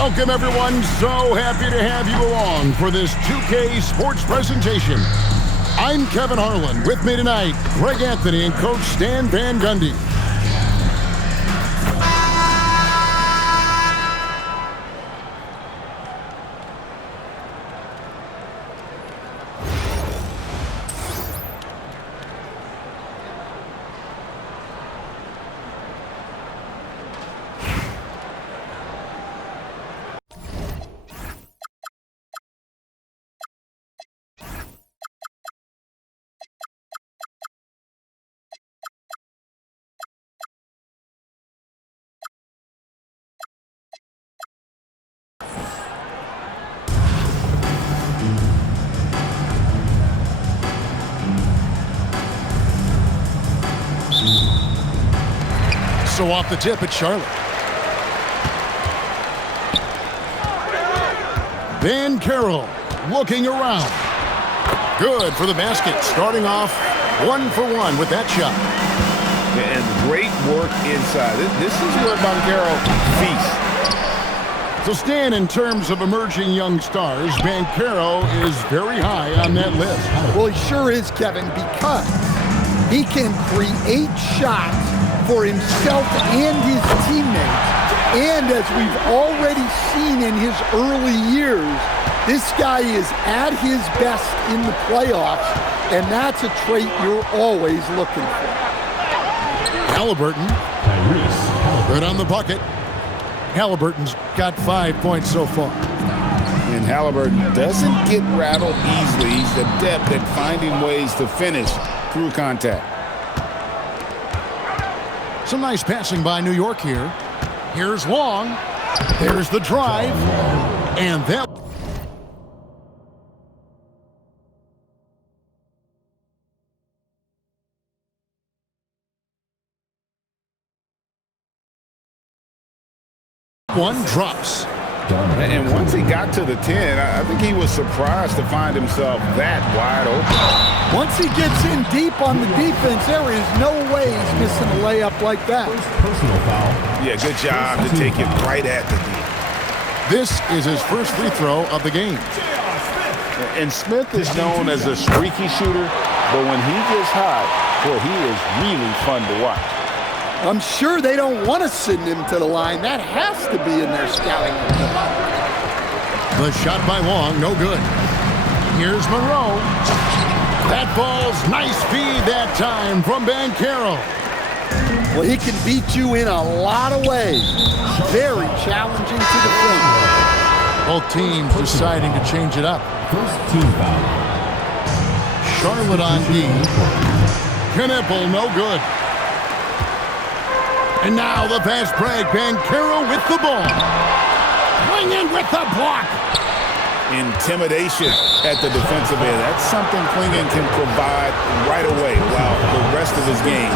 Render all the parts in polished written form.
Welcome, everyone. So happy to have you along for this 2K Sports presentation. I'm Kevin Harlan. With me tonight, Greg Anthony and Coach Stan Van Gundy. So off the tip, it's Charlotte. Banchero looking around. Good for the basket. Starting off 1-for-1 with that shot. And great work inside. This is where Banchero feasts. So Stan, in terms of emerging young stars, Banchero is very high on that list. Well, he sure is, Kevin, because he can create shots for himself and his teammates. And as we've already seen in his early years, this guy is at his best in the playoffs, and that's a trait you're always looking for. Halliburton. Good on the bucket. Halliburton's got 5 points so far. And Halliburton doesn't get rattled easily. He's adept at finding ways to finish through contact. Some nice passing by New York here. Here's Long. There's the drive. And that... one drops. And once he got to the 10, I think he was surprised to find himself that wide open. Once he gets in deep on the defense, there is no way he's missing a layup like that. Personal foul. Yeah, good job to take it right at the D. This is his first free throw of the game. And Smith is known as a streaky shooter, but when he gets hot, boy, he is really fun to watch. I'm sure they don't want to send him to the line. That has to be in their scouting report. The shot by Long, no good. Here's Monroe. That ball's nice feed that time from Banchero. Well, he can beat you in a lot of ways. Very challenging to defend. Both teams deciding to change it up. First team foul. Charlotte on D. Knipple, no good. And now the fast break. Banchero with the ball. Clingan with the block. Intimidation at the defensive end. That's something Clingan can provide right away, while the rest of his game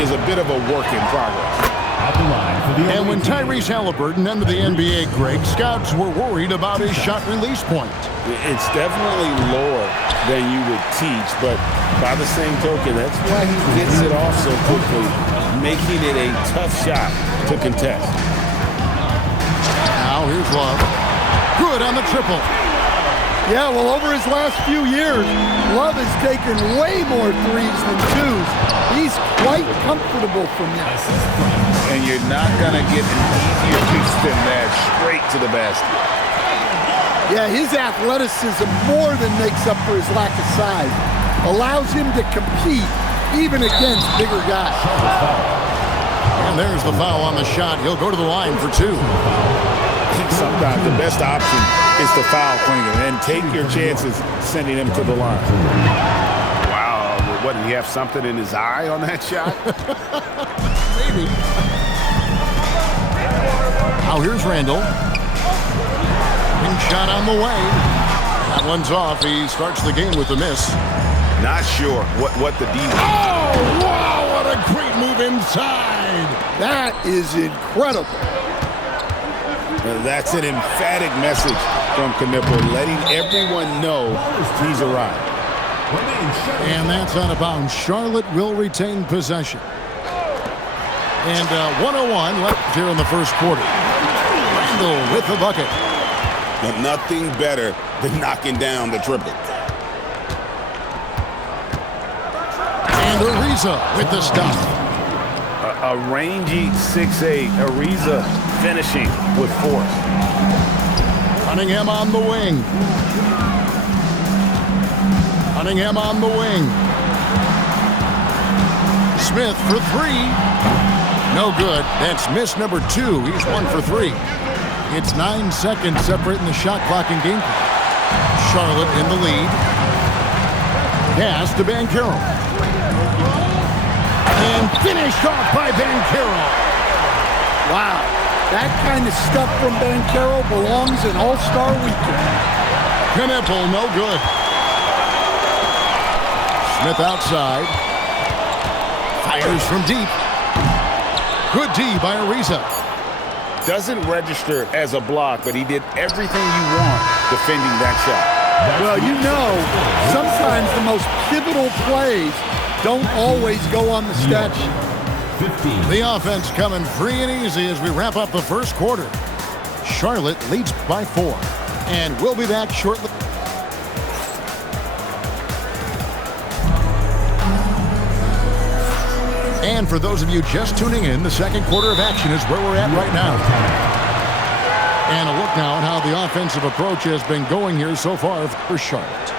is a bit of a work in progress. At the line for the And when Tyrese Halliburton entered the NBA, Greg, scouts were worried about his shot release point. It's definitely lower than you would teach, but by the same token, that's why he gets it off so quickly, making it a tough shot to contest. Now here's Love. Good on the triple. Yeah, well, over his last few years, Love has taken way more threes than twos. He's quite comfortable from that. And you're not going to get an easier piece than that straight to the basket. Yeah, his athleticism more than makes up for his lack of size. Allows him to compete even against bigger guys. And there's the foul on the shot. He'll go to the line for two. Sometimes the best option is to foul Clingan and take your chances sending him to the line. Wow, what, did he have something in his eye on that shot? Maybe. Now here's Randall. Big shot on the way. That one's off. He starts the game with a miss. Not sure what the D was. Oh, wow, what a great move inside. That is incredible. That's an emphatic message from Knipple, letting everyone know he's arrived. And that's out of bounds. Charlotte will retain possession. And 1:01 left here in the first quarter. Randall with the bucket. But nothing better than knocking down the triple. And Ariza with the stuff. A rangy 6'8", Ariza finishing with force. Cunningham on the wing. Cunningham on the wing. Smith for three. No good. That's miss number 2. He's 1 for 3. It's 9 seconds separating the shot clock and game clock. Charlotte in the lead. Pass to Banchero. And finished off by Banchero. Wow. That kind of stuff from Banchero belongs in All-Star Weekend. Knipple, no good. Smith outside. Fires from deep. Good D by Ariza. Doesn't register as a block, but he did everything you want defending that shot. Well, you know, sometimes the most pivotal plays don't always go on the stat sheet. 15. The offense coming free and easy as we wrap up the first quarter. Charlotte leads by 4. And we'll be back shortly. And for those of you just tuning in, the second quarter of action is where we're at right now. And a look now at how the offensive approach has been going here so far for Charlotte.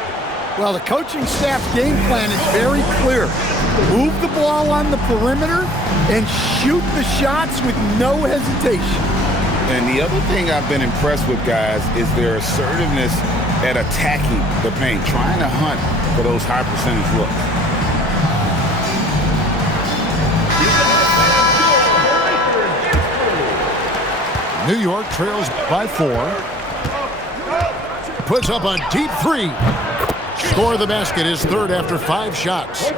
Well, the coaching staff's game plan is very clear. Move the ball on the perimeter and shoot the shots with no hesitation. And the other thing I've been impressed with, guys, is their assertiveness at attacking the paint, trying to hunt for those high percentage looks. New York trails by 4. Puts up a deep 3. Score the basket, his third after 5 shots.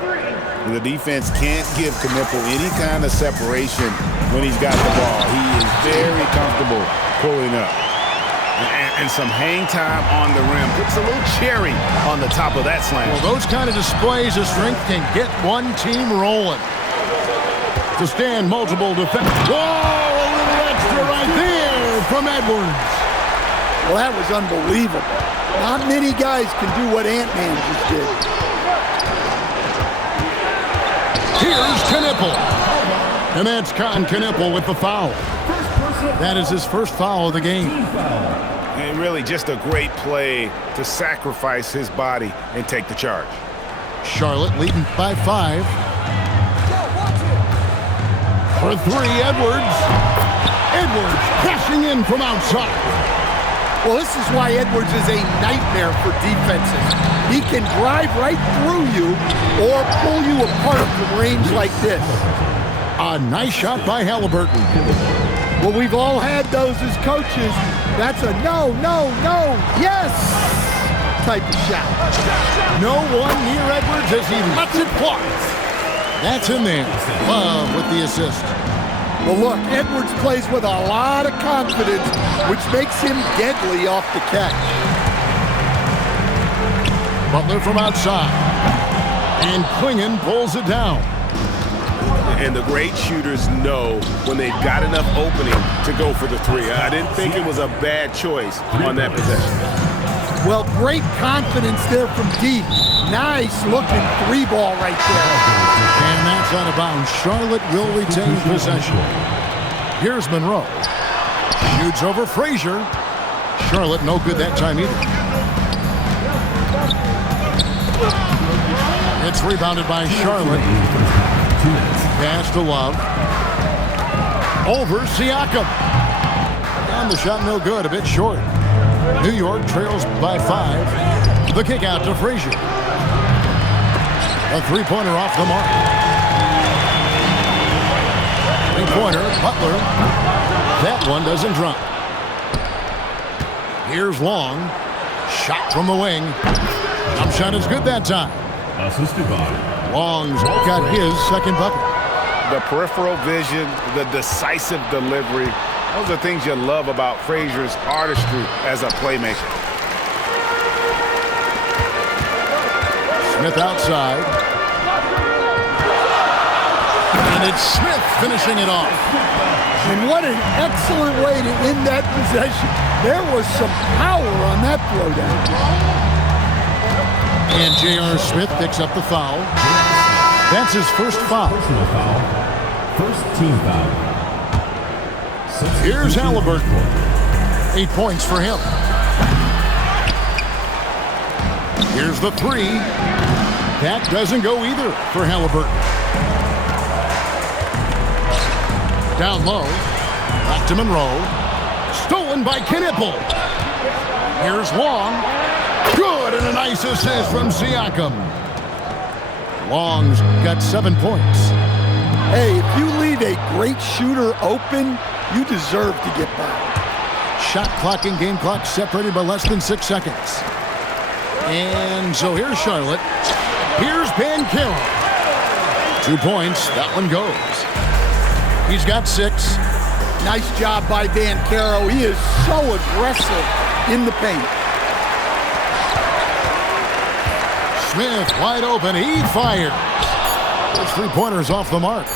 The defense can't give Knipple any kind of separation when he's got the ball. He is very comfortable pulling up. And some hang time on the rim. Puts a little cherry on the top of that slam. Well, those kind of displays of strength can get one team rolling. To stand multiple defense. Whoa, a little extra right there from Edwards. Well, that was unbelievable. Not many guys can do what Ant-Man just did. Here's Knipple. And that's Con Knipple with the foul. That is his first foul of the game. And really just a great play to sacrifice his body and take the charge. Charlotte leading by 5. For 3, Edwards. Edwards crashing in from outside. Well, this is why Edwards is a nightmare for defenses. He can drive right through you or pull you apart from range like this. A nice shot by Halliburton. Well, we've all had those as coaches. That's a no, no, no, yes type of shot. No one near Edwards as he lets it fly. That's in there. Love with the assist. Well, look, Edwards plays with a lot of confidence, which makes him deadly off the catch. Butler from outside. And Klingon pulls it down. And the great shooters know when they've got enough opening to go for the 3. I didn't think it was a bad choice on that possession. Well, great confidence there from deep. Nice looking 3-ball right there. And that's out of bounds. Charlotte will retain possession. Here's Monroe. Shoots over Frazier. Charlotte no good that time either. It's rebounded by Charlotte. Pass to Love. Over Siakam. And the shot no good, a bit short. New York trails by 5. The kick out to Frazier. A 3-pointer off the mark. 3-pointer, Butler. That one doesn't drop. Here's Long. Shot from the wing. Jump shot is good that time. Assisted by Long's got his second bucket. The peripheral vision, the decisive delivery. Those are things you love about Frazier's artistry as a playmaker. Smith outside. And And it's Smith finishing it off. And what an excellent way to end that possession. There was some power on that throwdown. And J.R. Smith picks up the foul. That's his first foul. Personal foul. First team foul. Here's Halliburton. 8 points for him. Here's the three. That doesn't go either for Halliburton. Down low. Back to Monroe. Stolen by Knipple. Here's Long. Good, and a nice assist from Siakam. Long's got 7 points. Hey, if you leave a great shooter open, you deserve to get by. Shot clock and game clock separated by less than 6 seconds. And so here's Charlotte. Here's Banchero. 2 points. That one goes. He's got 6. Nice job by Banchero. He is so aggressive in the paint. Smith wide open. He fires. Those 3-pointers off the mark.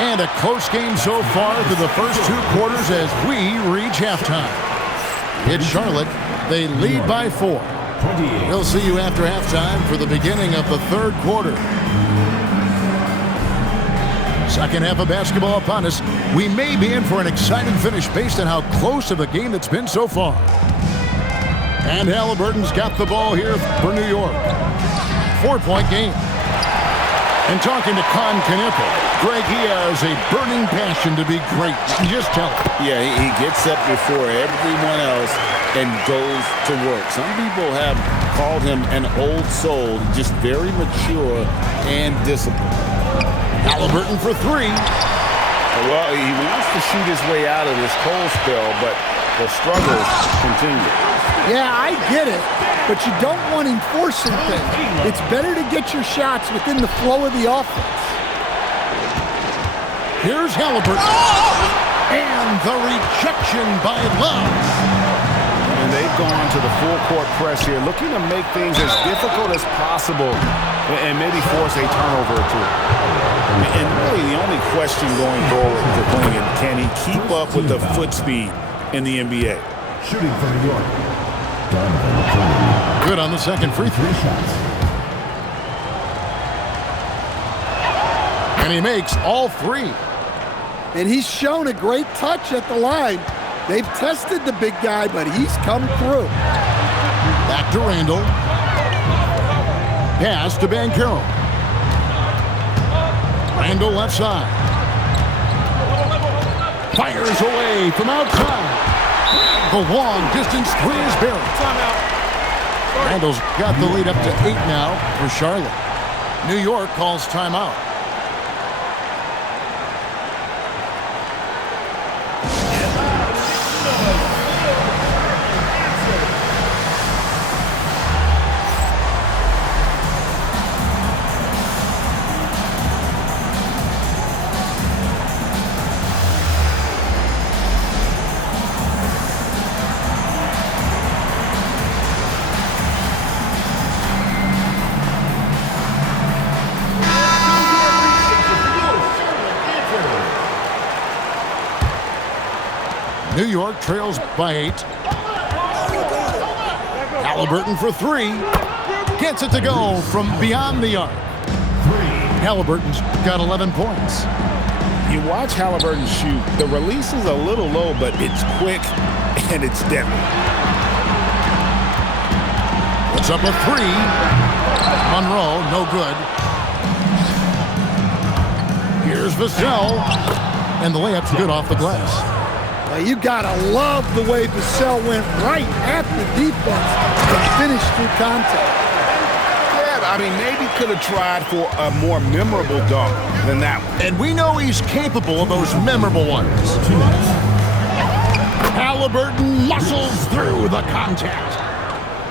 And a close game so far through the first 2 quarters as we reach halftime. It's Charlotte. They lead by 4. We'll see you after halftime for the beginning of the 3rd quarter. Second half of basketball upon us. We may be in for an exciting finish based on how close of a game it's been so far. And Halliburton's got the ball here for New York. 4-point game. And talking to Con Knipple, Greg, he has a burning passion to be great. You can just tell it. Yeah, he gets up before everyone else and goes to work. Some people have called him an old soul, just very mature and disciplined. Halliburton for 3. Well, he wants to shoot his way out of this cold spell, but the struggles continue. Yeah, I get it, but you don't want him forcing things. It's better to get your shots within the flow of the offense. Here's Halliburton. And the rejection by Love. And they've gone to the full-court press here, looking to make things as difficult as possible and maybe force a turnover or two. And really the only question going forward for Clingan, can he keep up with the foot speed in the NBA? Shooting for New York. Good on the second free throw. 3 shots. And he makes all 3. And he's shown a great touch at the line. They've tested the big guy, but he's come through. Back to Randall. Pass to Banchero. Randall left side. Fires away from outside. The long distance 3 is buried. Randall's got the lead up to 8 now for Charlotte. New York calls timeout. New York trails by 8. Halliburton for 3. Gets it to go from beyond the arc. Halliburton's got 11 points. You watch Halliburton shoot. The release is a little low, but it's quick and it's deadly. Puts up a 3. Monroe, no good. Here's Vassell. And the layup's good off the glass. You gotta love the way Vassell went right at the defense and finished through contact. Yeah, I mean, maybe could have tried for a more memorable dunk than that one. And we know he's capable of those memorable ones. Halliburton muscles through the contact.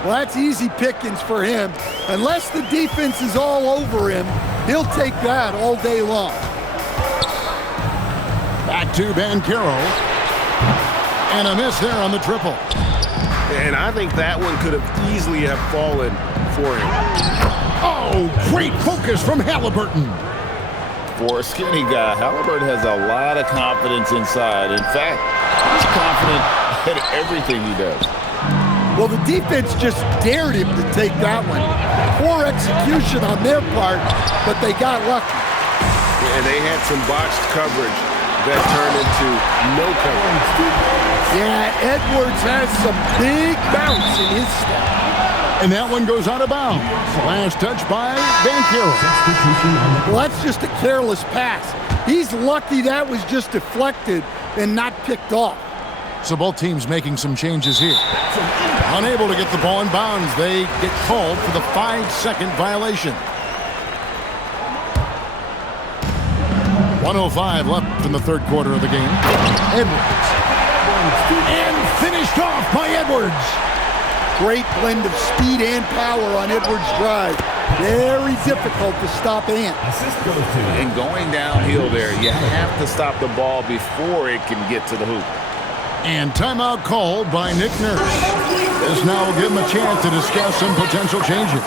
Well, that's easy pickings for him. Unless the defense is all over him, he'll take that all day long. Back to Banchero. And a miss there on the triple. And I think that one could have easily have fallen for him. Oh, great focus from Halliburton. For a skinny guy, Halliburton has a lot of confidence inside. In fact, he's confident at everything he does. Well, the defense just dared him to take that one. Poor execution on their part, but they got lucky. And they had some botched coverage that turned into no coverage. Yeah, Edwards has some big bounce in his step. And that one goes out of bounds. Last touch by Banchero. Well, that's just a careless pass. He's lucky that was just deflected and not picked off. So both teams making some changes here. Unable to get the ball in bounds, they get called for the 5-second violation. 1:05 left in the third quarter of the game. Edwards. And finished off by Edwards. Great blend of speed and power on Edwards' drive. Very difficult to stop Ant. And going downhill there, you have to stop the ball before it can get to the hoop. And timeout called by Nick Nurse. This now will give him a chance to discuss some potential changes.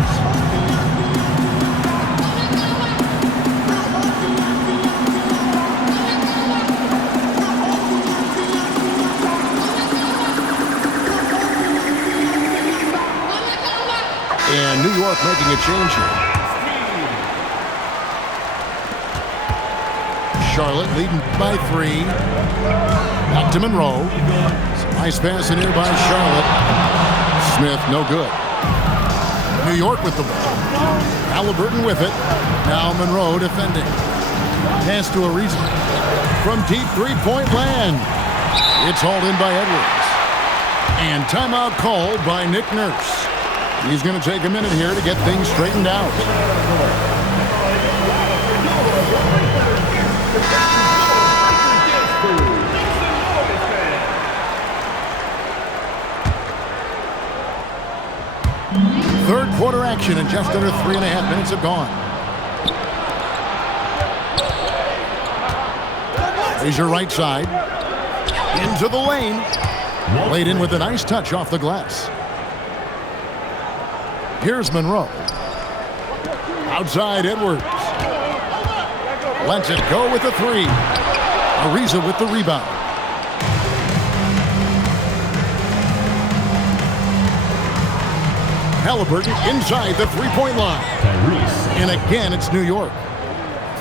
And New York making a change here. Charlotte leading by 3. Back to Monroe. Some nice pass in here by Charlotte. Smith, no good. New York with the ball. Halliburton with it. Now Monroe defending. Pass to Ariza. From deep three-point land. It's hauled in by Edwards. And timeout called by Nick Nurse. He's going to take a minute here to get things straightened out. Third quarter action, and just under 3.5 minutes have gone. Here's your right side. Into the lane. Laid in with a nice touch off the glass. Here's Monroe. Outside Edwards. Lets it go with the 3. Ariza with the rebound. Halliburton inside the three-point line. And again, it's New York.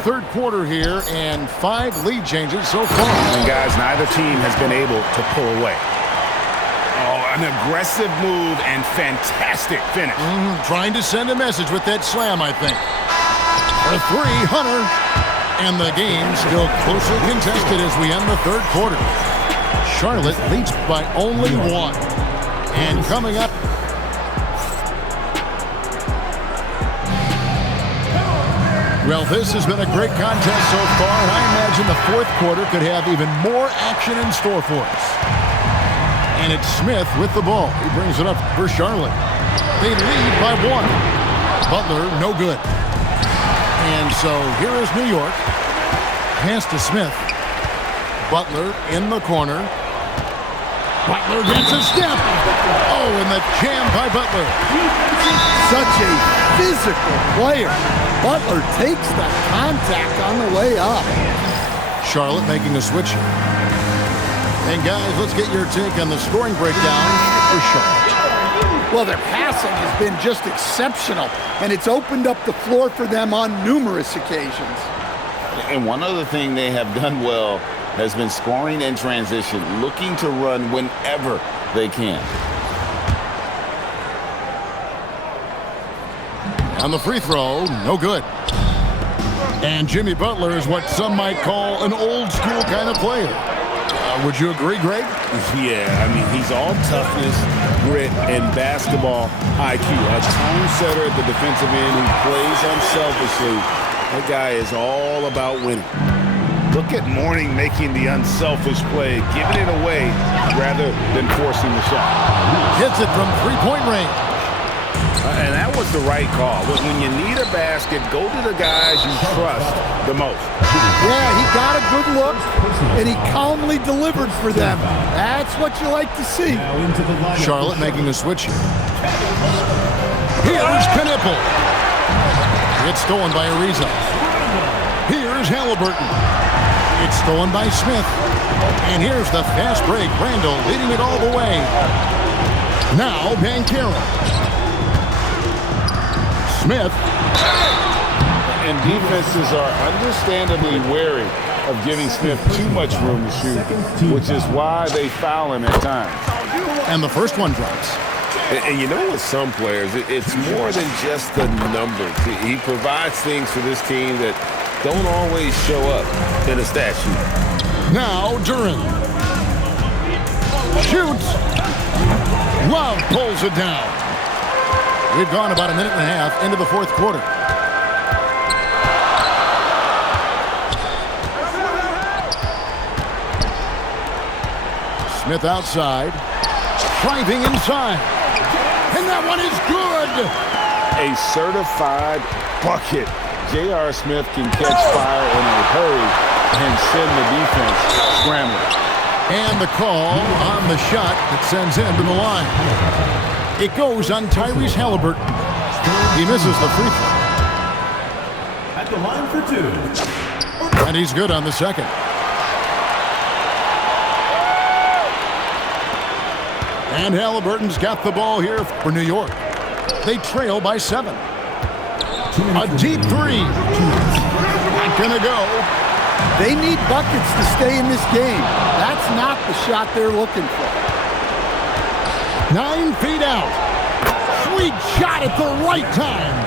Third quarter here and 5 lead changes so far. And guys, neither team has been able to pull away. Oh, an aggressive move and fantastic finish. Trying to send a message with that slam, I think. For 3, Hunter. And the game still closely contested as we end the third quarter. Charlotte leads by only 1. And coming up. Well, this has been a great contest so far, and I imagine the fourth quarter could have even more action in store for us. And it's Smith with the ball. He brings it up for Charlotte. They lead by 1. Butler, no good. And so here is New York. Pass to Smith. Butler in the corner. Butler gets a step. Oh, and the jam by Butler. Such a physical player. Butler takes the contact on the way up. Charlotte making a switch here. And guys, let's get your take on the scoring breakdown for Charlotte. Well, their passing has been just exceptional, and it's opened up the floor for them on numerous occasions. And one other thing they have done well has been scoring in transition, looking to run whenever they can. On the free throw, no good. And Jimmy Butler is what some might call an old school kind of player. Would you agree, Greg? Yeah, I mean, he's all toughness, grit, and basketball IQ. A tone setter at the defensive end who plays unselfishly. That guy is all about winning. Look at Mourning making the unselfish play, giving it away rather than forcing the shot. Hits it from three-point range. And that was the right call. When you need a basket, go to the guys you trust the most. Yeah, he got a good look, and he calmly delivered for them. That's what you like to see. Charlotte making a switch here. Here's Knipple. It's stolen by Ariza. Here's Halliburton. It's stolen by Smith. And here's the fast break. Randall leading it all the way. Now Banchero. Smith. And defenses are understandably wary of giving Smith too much room to shoot, which is why they foul him at times. And the first one drops. And you know, with some players, it's more than just the numbers. He provides things for this team that don't always show up in a stat sheet. Now Duren. Shoots. Love pulls it down. We've gone about a minute and a half into the fourth quarter. Smith outside. Driving inside. And that one is good. A certified bucket. J.R. Smith can catch fire in a hurry and send the defense scrambling. And the call on the shot that sends him to the line. It goes on Tyrese Halliburton. He misses the free throw. At the line for two. And he's good on the second. And Halliburton's got the ball here for New York. They trail by 7. A deep three. Not gonna go. They need buckets to stay in this game. That's not the shot they're looking for. 9 feet out. Sweet shot at the right time.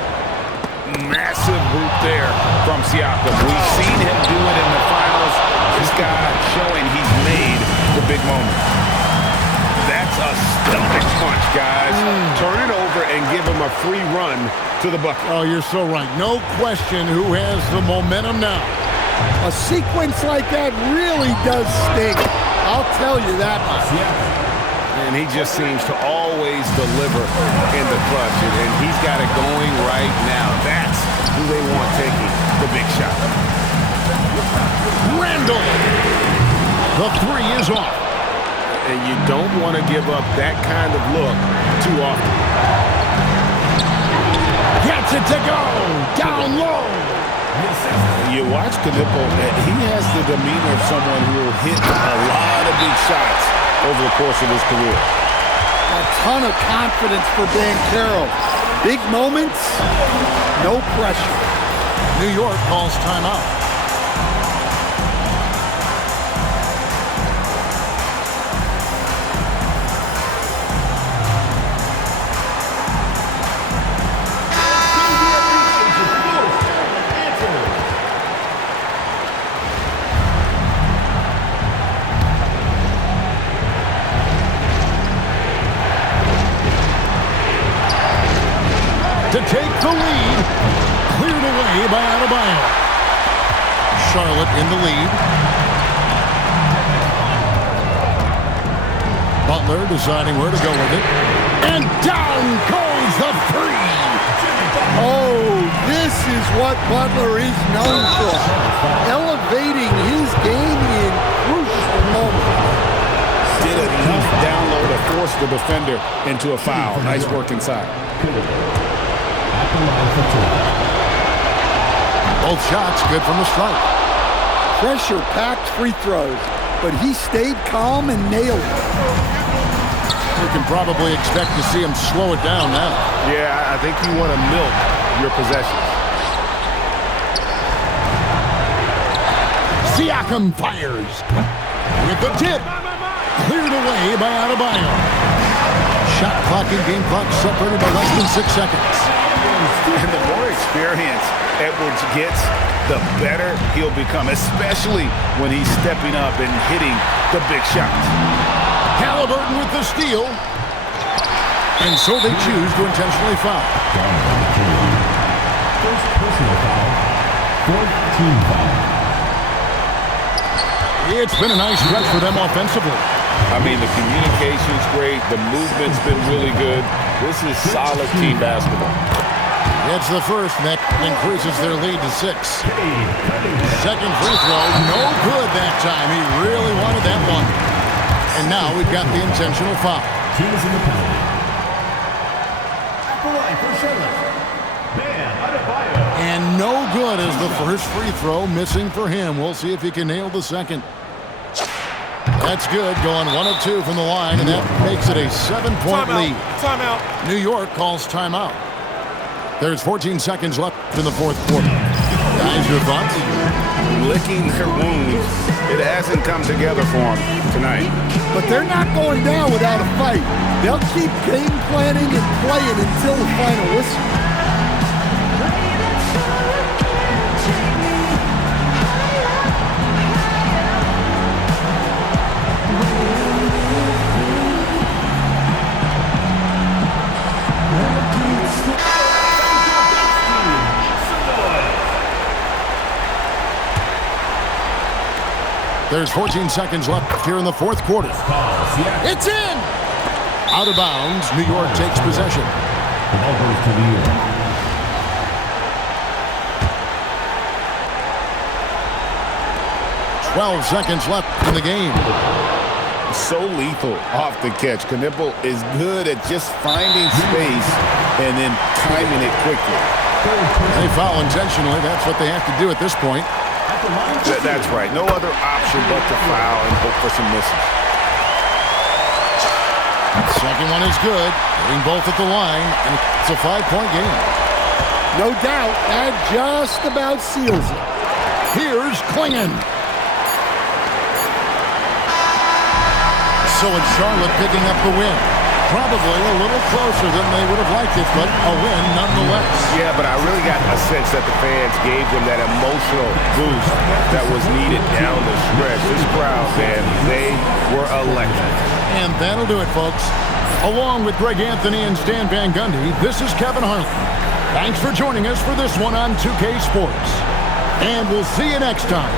Massive hoop there from Siakam. We've seen him do it in the finals. This guy showing he's made the big moment. That's a stomach punch, guys. Turn it over and give him a free run to the bucket. Oh, you're so right. No question who has the momentum now. A sequence like that really does sting. I'll tell you that much. And he just seems to always deliver in the clutch. And he's got it going right now. That's who they want taking the big shot. Randall. The three is off. And you don't want to give up that kind of look too often. Gets it to go. Down low. You watch Knipple, he has the demeanor of someone who will hit a lot of big shots over the course of his career. A ton of confidence for Banchero. Big moments, no pressure. New York calls timeout. To take the lead, cleared away by Adebayo. Charlotte in the lead. Butler deciding where to go with it. And down goes the three. Oh, this is what Butler is known for. Elevating his game in crucial moments. Did enough down low to force the defender into a foul. Nice work inside. Both shots good from the stripe. Pressure-packed free throws, but he stayed calm and nailed it. You can probably expect to see him slow it down now. Yeah, I think you want to milk your possessions. Siakam fires. With the tip. Cleared away by Adebayo. Shot clock and game clock separated by less than 6 seconds. And the more experience Edwards gets, the better he'll become, especially when he's stepping up and hitting the big shots. Halliburton with the steal. And so they choose to intentionally foul. First personal foul. Fourth team foul. It's been a nice stretch for them offensively. I mean, the communication's great. The movement's been really good. This is solid team basketball. It's the first that increases their lead to 6. Second free throw, no good that time. He really wanted that one. And now we've got the intentional foul. Team is in the penalty. At the line for Charlotte, Bam Adebayo. no good as the first free throw missing for him. We'll see if he can nail the second. That's good, going 1 of 2 from the line, and that makes it a 7-point lead. Timeout. New York calls timeout. There's 14 seconds left in the fourth quarter. Guys, your thoughts? Licking their wounds. It hasn't come together for them tonight. But they're not going down without a fight. They'll keep game planning and playing until the final whistle. There's 14 seconds left here in the fourth quarter. It's in! Out of bounds. New York takes possession. Ball goes to New York. 12 seconds left in the game. So lethal off the catch. Knipple is good at just finding space and then timing it quickly. They foul intentionally. That's what they have to do at this point. That's right. No other option but to foul and hope for some misses. Second one is good. Hitting both at the line, and it's a 5-point game. No doubt, that just about seals it. Here's Klingon. So it's Charlotte picking up the win. Probably a little closer than they would have liked it, but a win nonetheless. Yeah, but I really got a sense that the fans gave them that emotional boost that was needed down the stretch. This crowd, man, they were electric. And that'll do it, folks. Along with Greg Anthony and Stan Van Gundy, this is Kevin Harlan. Thanks for joining us for this one on 2K Sports. And we'll see you next time